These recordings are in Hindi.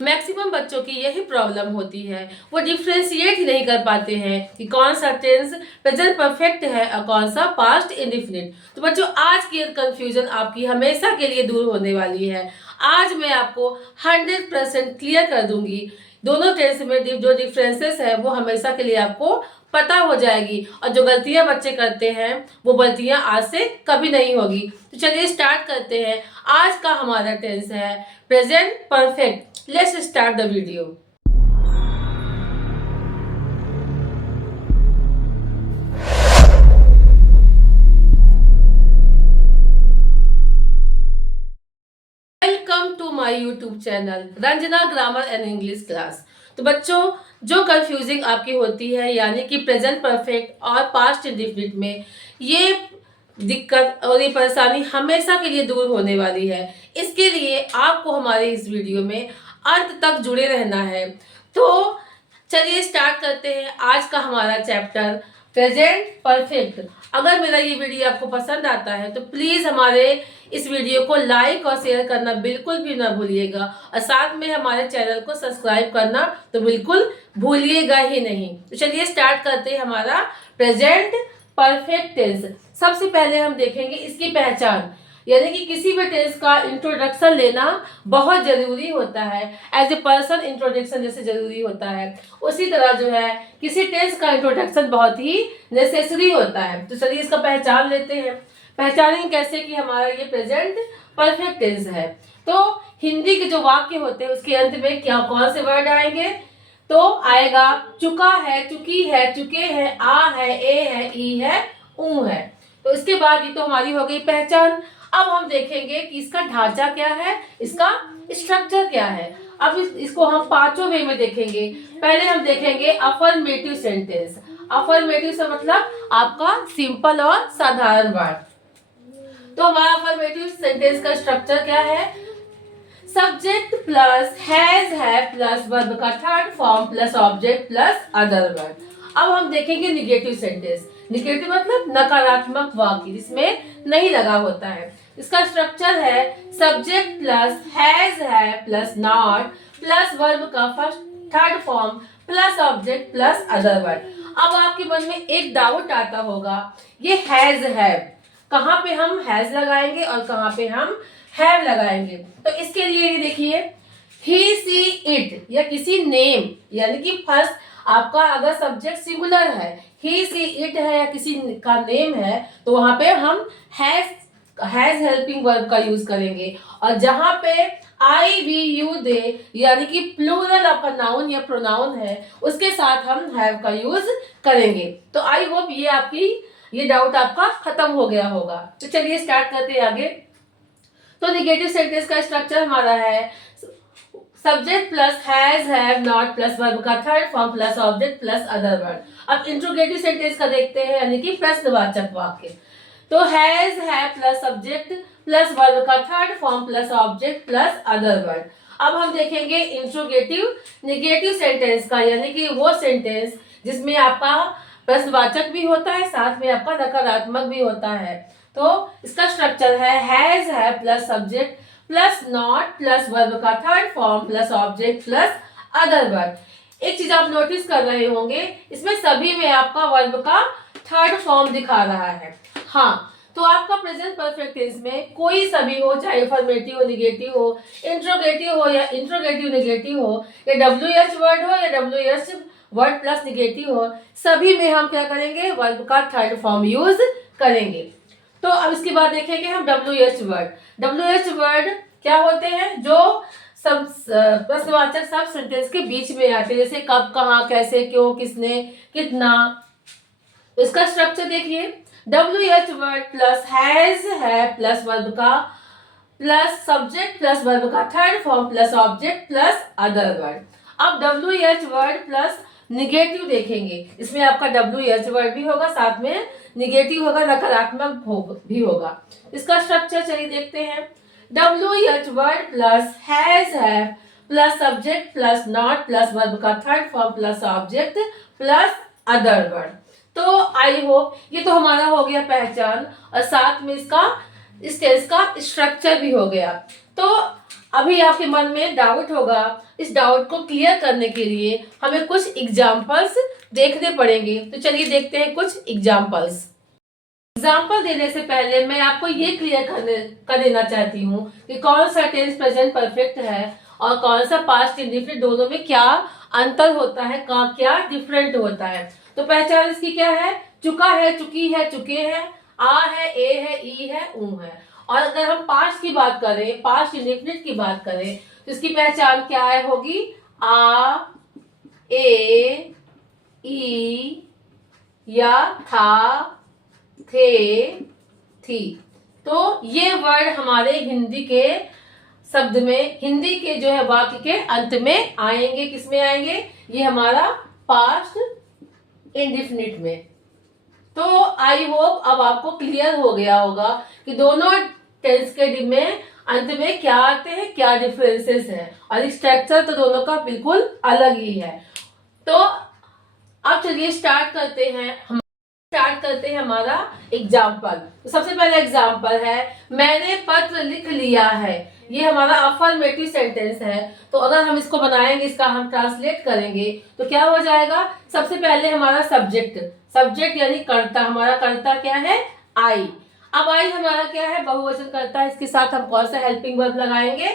मैक्सिमम बच्चों की यही प्रॉब्लम होती है, वो डिफ्रेंशिएट ही नहीं कर पाते हैं कि कौन सा टेंस प्रेजेंट परफेक्ट है और कौन सा पास्ट इंडेफिनिट। तो बच्चों, आज की कंफ्यूजन आपकी हमेशा के लिए दूर होने वाली है। आज मैं आपको 100% क्लियर कर दूंगी। दोनों टेंस में जो डिफरेंसेस है वो हमेशा के लिए आपको पता हो जाएगी, और जो गलतियां बच्चे करते हैं वो गलतियां आज से कभी नहीं होगी। तो चलिए स्टार्ट करते हैं। आज का हमारा टेंस है present perfect. Let's start the video. Welcome to my YouTube channel Ranjana grammar and English class. तो बच्चों, जो कंफ्यूजिंग आपकी होती है यानी कि प्रेजेंट परफेक्ट और पास्ट इंडेफिनिट में, ये दिक्कत और ये परेशानी हमेशा के लिए दूर होने वाली है। इसके लिए आपको हमारे इस वीडियो में अंत तक जुड़े रहना है। तो चलिए स्टार्ट करते हैं आज का हमारा चैप्टर प्रेजेंट परफेक्ट। अगर मेरा ये वीडियो आपको पसंद आता है तो प्लीज़ हमारे इस वीडियो को लाइक और शेयर करना बिल्कुल भी ना भूलिएगा, और साथ में हमारे चैनल को सब्सक्राइब करना तो बिल्कुल भूलिएगा ही नहीं। तो चलिए स्टार्ट करते हैं हमारा प्रेजेंट परफेक्ट टेंस। सबसे पहले हम देखेंगे इसकी पहचान, यानी कि किसी भी टेंस का इंट्रोडक्शन लेना बहुत जरूरी होता है। एज ए पर्सन इंट्रोडक्शन जैसे जरूरी होता है, उसी तरह जो है किसी टेंस का इंट्रोडक्शन बहुत ही नेसेसरी होता है। तो चलिए इसका पहचान लेते हैं। पहचानेंगे कैसे कि हमारा ये प्रेजेंट परफेक्ट टेंस है। तो हिंदी के जो वाक्य होते हैं उसके अंत में क्या कौन से वर्ड आएंगे? तो आएगा चुका है, चुकी है, चुके हैं, आ है, ए है, ई है, ऊ है। तो इसके बाद ये तो हमारी हो गई पहचान। अब हम देखेंगे कि इसका ढांचा क्या है, इसका स्ट्रक्चर क्या है। अब इसको हम पांचों वे में देखेंगे। पहले हम देखेंगे अफर्मेटिव सेंटेंस। अफर्मेटिव से मतलब आपका सिंपल और साधारण वर्ड। तो हमारा अफर्मेटिव सेंटेंस का स्ट्रक्चर क्या है? सब्जेक्ट प्लस हैज है प्लस वर्ब का third form plus object plus other word. अब हम देखेंगे निगेटिव सेंटेंस। निगेटिव मतलब नकारात्मक वाक्य जिसमें नहीं लगा होता है। इसका स्ट्रक्चर है सब्जेक्ट प्लस हैज है प्लस नॉट प्लस वर्ब का first third form plus object plus other word. अब आपके मन में एक डाउट आता होगा, ये हैज है, कहाँ पे हम हैज लगाएंगे और कहाँ पे हम हैव लगाएंगे? तो इसके लिए ये देखिए, ही सी इट या किसी नेम, यानी कि फर्स्ट आपका अगर सब्जेक्ट सिंगुलर है, ही सी इट है या किसी का नेम है, तो वहां पे हम हैज हेल्पिंग वर्ब का यूज करेंगे। और जहां पे आई वी यू दे यानी कि प्लूरल ऑफ अ नाउन या प्रोनाउन है, उसके साथ हम हैव का यूज करेंगे। तो आई होप ये डाउट आपका खत्म हो गया होगा। तो चलिए स्टार्ट करते हैं आगे। तो निगेटिव सेंटेंस का स्ट्रक्चर हमारा है subject plus has have not plus verb का third form plus object plus other word. अब इंट्रोगेटिव सेंटेंस का देखते हैं, यानी कि प्रश्नवाचक वाक्य। तो हैज है प्लस सब्जेक्ट प्लस वर्ब का third form plus object plus other word. अब हम देखेंगे इंट्रोगेटिव निगेटिव सेंटेंस का, यानी कि वो सेंटेंस जिसमें आपका प्रश्नवाचक भी होता है, साथ में आपका नकारात्मक भी होता है। तो इसका स्ट्रक्चर है हैज है plus subject plus not plus verb का third form plus object plus other word. एक चीज आप नोटिस कर रहे होंगे, इसमें सभी में आपका वर्ब का थर्ड फॉर्म दिखा रहा है। हाँ, तो आपका प्रेजेंट परफेक्ट टेंस में कोई सभी हो, चाहे अफर्मेटिव हो, निगेटिव हो, इंट्रोगेटिव हो या इंट्रोगेटिव निगेटिव हो, या WH वर्ड हो या WH वर्ड प्लस निगेटिव हो, सभी में हम क्या करेंगे? वर्ब का थर्ड फॉर्म यूज करेंगे। तो अब इसके बाद देखेंगे हम WH वर्ड। WH वर्ड क्या होते हैं? जो सब प्रश्नवाचक सब सेंटेंस के बीच में आते हैं, जैसे कब, कहाँ, कैसे, क्यों, किसने, कितना। तो इसका स्ट्रक्चर देखिए, WH वर्ड प्लस हैज है प्लस वर्ब का प्लस सब्जेक्ट प्लस वर्ब का third form plus object plus other word. अब WH वर्ड प्लस निगेटिव देखेंगे, इसमें आपका WH वर्ड भी होगा, साथ में निगेटिव होगा, नकारात्मक भी होगा। इसका स्ट्रक्चर चलिए देखते हैं। WH वर्ड प्लस हैज है plus subject plus not plus verb का third form plus object plus other word. तो आई होप ये तो हमारा हो गया पहचान, और साथ में इसका इस टेंस का स्ट्रक्चर भी हो गया। तो अभी आपके मन में डाउट होगा, इस डाउट को क्लियर करने के लिए हमें कुछ एग्जाम्पल्स देखने पड़ेंगे। तो चलिए देखते हैं कुछ एग्जाम्पल्स। एग्जाम्पल देने से पहले मैं आपको ये क्लियर कर देना चाहती हूँ कि कौन सा टेंस प्रेजेंट परफेक्ट है और कौन सा पास्ट इंडेफिनिट, दोनों में क्या अंतर होता है, क्या डिफरेंट होता है। तो पहचान इसकी क्या है? चुका है, चुकी है, चुके हैं, आ है, ए है, ई है, ऊ है। और अगर हम पास्ट की बात करें, पास्ट इंडेफिनिट की बात करें, तो इसकी पहचान क्या है होगी? आ, ए, ई, या था, थे, थी। तो ये वर्ड हमारे हिंदी के शब्द में, हिंदी के जो है वाक्य के अंत में आएंगे। किसमें आएंगे? ये हमारा पास्ट इंडेफिनिट में। तो आई होप अब आपको क्लियर हो गया होगा कि दोनों टेंस के में अंत में क्या आते हैं, क्या डिफरेंसेस है, और स्ट्रक्चर तो दोनों का बिल्कुल अलग ही है। तो अब चलिए स्टार्ट करते हैं हमारा एग्जाम्पल। तो सबसे पहला एग्जाम्पल है, मैंने पत्र लिख लिया है। ये हमारा अफर्मेटिव सेंटेंस है। तो अगर हम इसको बनाएंगे, इसका हम ट्रांसलेट करेंगे, तो क्या हो जाएगा? सबसे पहले हमारा सब्जेक्ट यानी कर्ता। हमारा कर्ता क्या है? आई। अब आई हमारा क्या है? बहुवचन कर्ता है। इसके साथ हम कौन सा हेल्पिंग वर्ब लगाएंगे?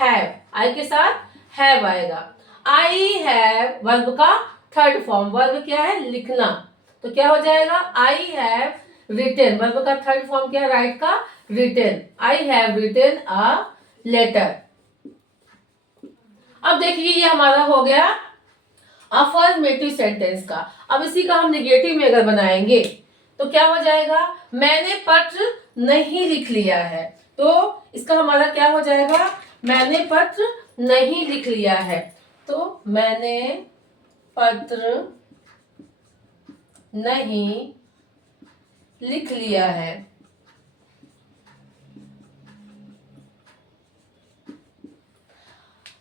हैव। आई के साथ हैव आएगा। आई हैव वर्ब का थर्ड फॉर्म। वर्ब क्या है? लिखना। तो क्या हो जाएगा? I have written. वर्ब का थर्ड फॉर्म क्या है? राइट का written. I have written a letter. अब देखिए ये हमारा हो गया अफर्मेटिव सेंटेंस का। अब इसी का हम निगेटिव में अगर बनाएंगे तो क्या हो जाएगा? मैंने पत्र नहीं लिख लिया है। तो इसका हमारा क्या हो जाएगा? मैंने पत्र नहीं लिख लिया है। तो मैंने पत्र नहीं लिख लिया है।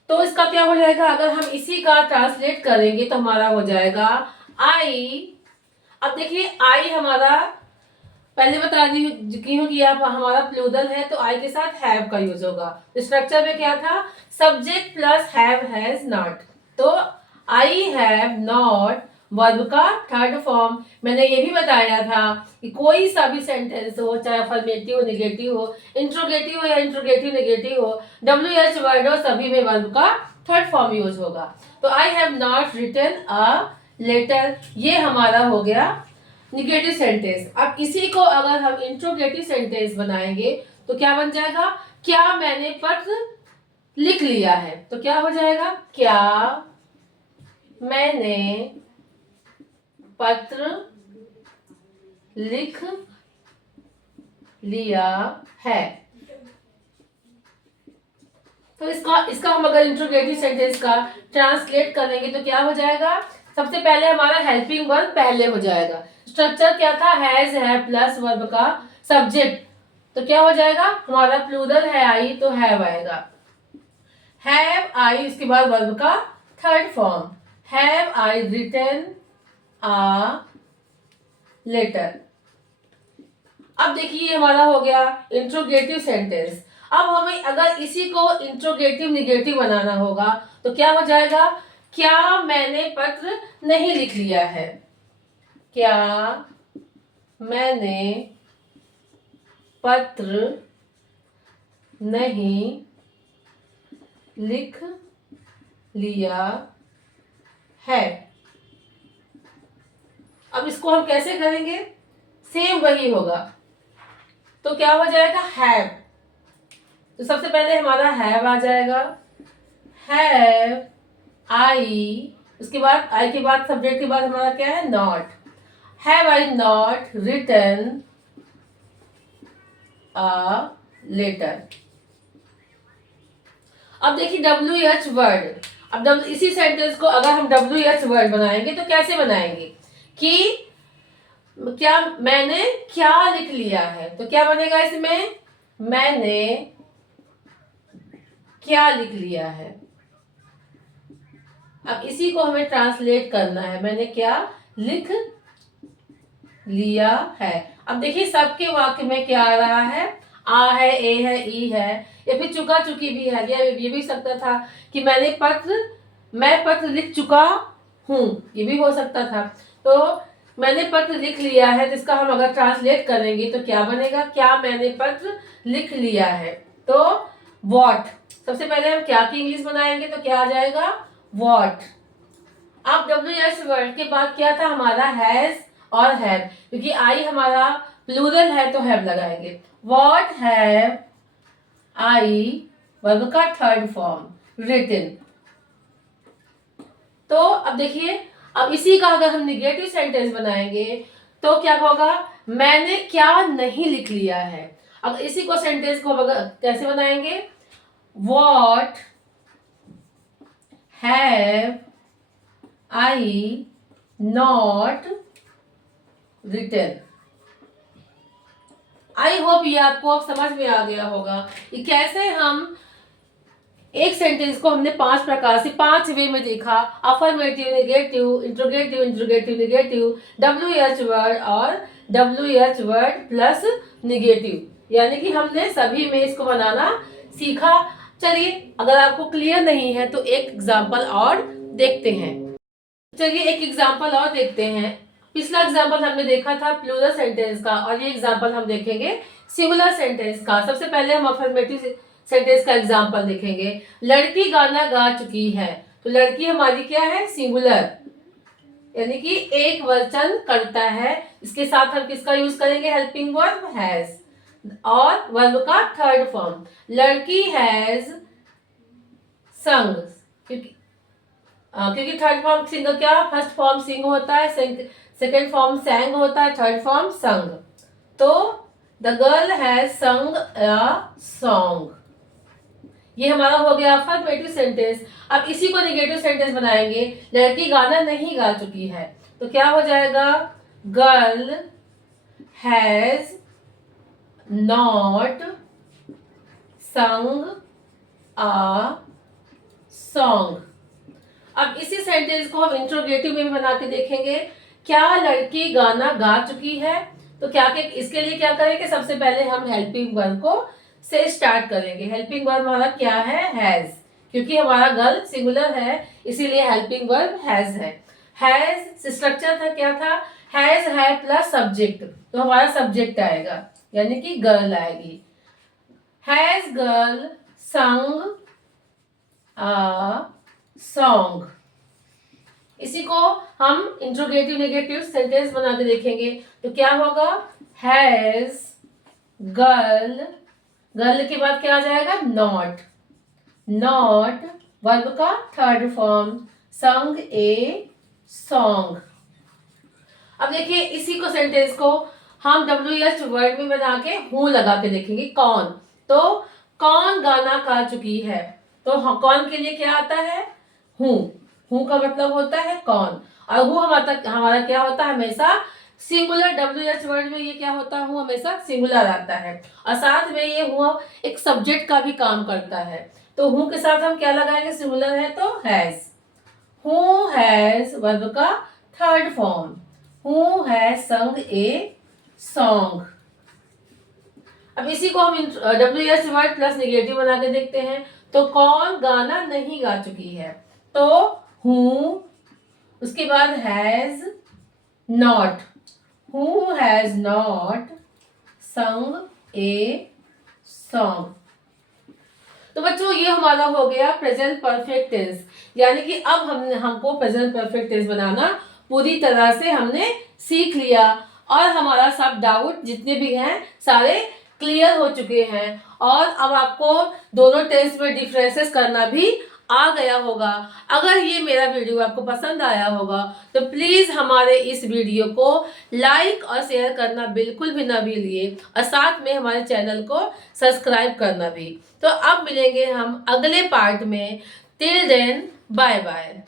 तो इसका क्या हो जाएगा? अगर हम इसी का ट्रांसलेट करेंगे तो हमारा हो जाएगा आई। अब देखिए आई हमारा पहले बता दी हूँ कि आप हमारा प्लूरल है, तो आई के साथ हैव का यूज होगा। स्ट्रक्चर में क्या था? Subject plus have has not. तो आई हैव नॉट वर्ब का थर्ड फॉर्म। मैंने ये भी बताया था कि कोई सा भी सेंटेंस हो, चाहे अफर्मेटिव हो, नेगेटिव हो, इंट्रोगेटिव हो या इंट्रोगेटिव नेगेटिव हो, WH वर्ड हो, सभी में वर्ब का थर्ड फॉर्म यूज होगा। तो I have not written a letter, ये हमारा हो गया निगेटिव सेंटेंस। अब इसी को अगर हम इंट्रोगेटिव सेंटेंस बनाएंगे तो क्या बन जाएगा? क्या मैंने पत्र लिख लिया है। तो क्या हो जाएगा? क्या मैंने पत्र लिख लिया है। तो इसका हम अगर इंट्रोगेटिव सेंटेंस का ट्रांसलेट करेंगे तो क्या हो जाएगा? सबसे पहले हमारा हेल्पिंग वर्ब पहले हो जाएगा। स्ट्रक्चर क्या था? हैज है प्लस वर्ब का सब्जेक्ट। तो क्या हो जाएगा? हमारा प्लूरल है आई, तो हैव आएगा। हैव आई, इसके बाद वर्ब का third form. Have I written a letter. अब देखिए हमारा हो गया इंट्रोगेटिव सेंटेंस। अब हमें अगर इसी को इंट्रोगेटिव निगेटिव बनाना होगा तो क्या हो जाएगा? क्या मैंने पत्र नहीं लिख लिया है। क्या मैंने पत्र नहीं लिख लिया है। अब इसको हम कैसे करेंगे? सेम वही होगा। तो क्या हो जाएगा? हैव। तो सबसे पहले हमारा हैव आ जाएगा। हैव आई, उसके बाद आई के बाद सब्जेक्ट के बाद हमारा क्या है? Not. Have I not written a letter. अब देखिए WH वर्ड। अब इसी सेंटेंस को अगर हम WH वर्ड बनाएंगे तो कैसे बनाएंगे? कि क्या मैंने क्या लिख लिया है। तो क्या बनेगा इसमें? मैंने क्या लिख लिया है। अब इसी को हमें ट्रांसलेट करना है। मैंने क्या लिख लिया है। अब देखिए सबके वाक्य में क्या आ रहा है? आ है, ए है, ई है, या फिर चुका चुकी भी है, या ये भी सकता था कि मैं पत्र लिख चुका हूँ, ये भी हो सकता था। तो मैंने पत्र लिख लिया है, तो इसका हम अगर ट्रांसलेट करेंगे तो क्या बनेगा, क्या मैंने पत्र लिख लिया है। तो वॉट, सबसे पहले हम क्या की इंग्लिश बनाएंगे तो क्या आ जाएगा, वॉट। अब WH वर्ड के बाद क्या था हमारा, हैज और हैव, क्योंकि आई हमारा प्लूरल है तो हैव लगाएंगे। व्हाट हैव आई, वर्ब का थर्ड फॉर्म, रिटन। तो अब देखिए, अब इसी का अगर हम निगेटिव सेंटेंस बनाएंगे तो क्या होगा, मैंने क्या नहीं लिख लिया है। अब इसी को सेंटेंस को कैसे बनाएंगे, what have I not written. I hope ये आपको अब समझ में आ गया होगा कि कैसे हम एक सेंटेंस को हमने 5 प्रकार से 5 वे में देखा, affirmative, negative, interrogative, interrogative negative, WH word और WH वर्ड प्लस नेगेटिव, यानी कि हमने सभी में इसको बनाना सीखा। चलिए, अगर आपको क्लियर नहीं है तो एक एग्जांपल और देखते हैं। चलिए एक एग्जांपल और देखते हैं। पिछला एग्जांपल हमने देखा था प्लूरल सेंटेंस का, और ये एग्जांपल हम देखेंगे सिंगुलर सेंटेंस का। सबसे पहले हम अफर्मेटिव सेंटेंस का एग्जांपल देखेंगे। लड़की गाना गा चुकी है, तो लड़की हमारी क्या है, सिंगुलर, यानी कि एक वचन करता है। इसके साथ हम किसका यूज करेंगे, हेल्पिंग वर्ब हैज, और वर्ब का थर्ड फॉर्म। लड़की हैज संग, क्योंकि थर्ड फॉर्म सिंग क्या, फर्स्ट फॉर्म सिंग होता है, सेकेंड फॉर्म सैंग होता है, थर्ड फॉर्म संग। तो द गर्ल हैज संग अ सॉन्ग, ये हमारा हो गया अफर्मेटिव सेंटेंस। अब इसी को नेगेटिव सेंटेंस बनाएंगे। लड़की गाना नहीं गा चुकी है, तो क्या हो जाएगा, गर्ल हैज नॉट संग अ सॉन्ग। अब इसी सेंटेंस को हम इंट्रोगेटिव में भी बना के देखेंगे। क्या लड़की गाना गा चुकी है, तो क्या के इसके लिए क्या करेंगे, सबसे पहले हम हेल्पिंग वर्ब को से स्टार्ट करेंगे। हेल्पिंग वर्ब हमारा क्या है, हैज, क्योंकि हमारा गर्ल सिंगुलर है इसीलिए हेल्पिंग वर्ब हैज है। हैज स्ट्रक्चर था क्या था, हैज है प्लस सब्जेक्ट, तो हमारा सब्जेक्ट आएगा, यानी कि गर्ल आएगी। हैज गर्ल संग अ सॉन्ग। इसी को हम इंट्रोगेटिव नेगेटिव सेंटेंस बना के देखेंगे, तो क्या होगा, हैज गर्ल, गर्ल के बाद क्या आ जाएगा, नॉट, नॉट वर्ब का थर्ड फॉर्म, संग ए सॉन्ग। अब देखिए इसी को सेंटेंस को हम WH वर्ड में बना के हूं लगा के देखेंगे। कौन, तो कौन गाना गा चुकी है, तो कौन के लिए क्या आता है, हूं। हूं का मतलब होता है कौन, और हूं हमारा क्या होता है, हमेशा सिंगुलर। WH वर्ड में ये क्या होता है, हूं हमेशा सिंगुलर आता है, और साथ में ये हूं एक सब्जेक्ट का भी काम करता है। तो हूं के साथ हम क्या लगाएंगे, सिंगुलर है तो हैज। हु हैज वर्ब का थर्ड फॉर्म, हु हैज संग ए सॉन्ग। अब इसी को हम WH वर्ड प्लस नेगेटिव बना के देखते हैं। तो कौन गाना नहीं गा चुकी है, तो हु, उसके बाद has not, who has not संग ए सॉन्ग। तो बच्चों ये हमारा हो गया प्रेजेंट परफेक्ट टेंस, यानी कि अब हमको प्रेजेंट परफेक्ट टेंस बनाना पूरी तरह से हमने सीख लिया, और हमारा सब डाउट जितने भी हैं सारे क्लियर हो चुके हैं, और अब आपको दोनों टेंस में डिफरेंसेस करना भी आ गया होगा। अगर ये मेरा वीडियो आपको पसंद आया होगा तो प्लीज़ हमारे इस वीडियो को लाइक और शेयर करना बिल्कुल भी ना भूलिए, और साथ में हमारे चैनल को सब्सक्राइब करना भी। तो अब मिलेंगे हम अगले पार्ट में। Till then bye bye.